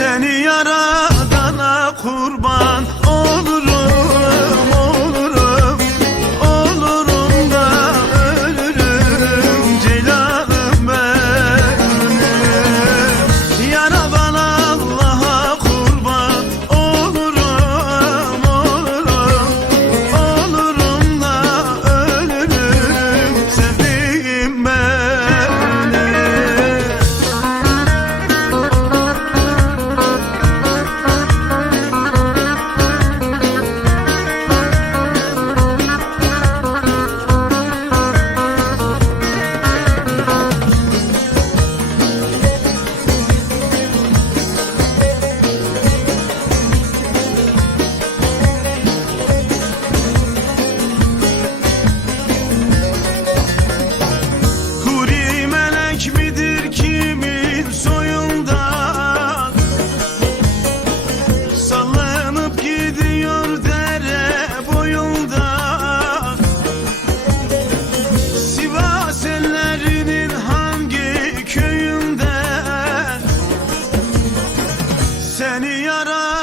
seni yar Seni yaradana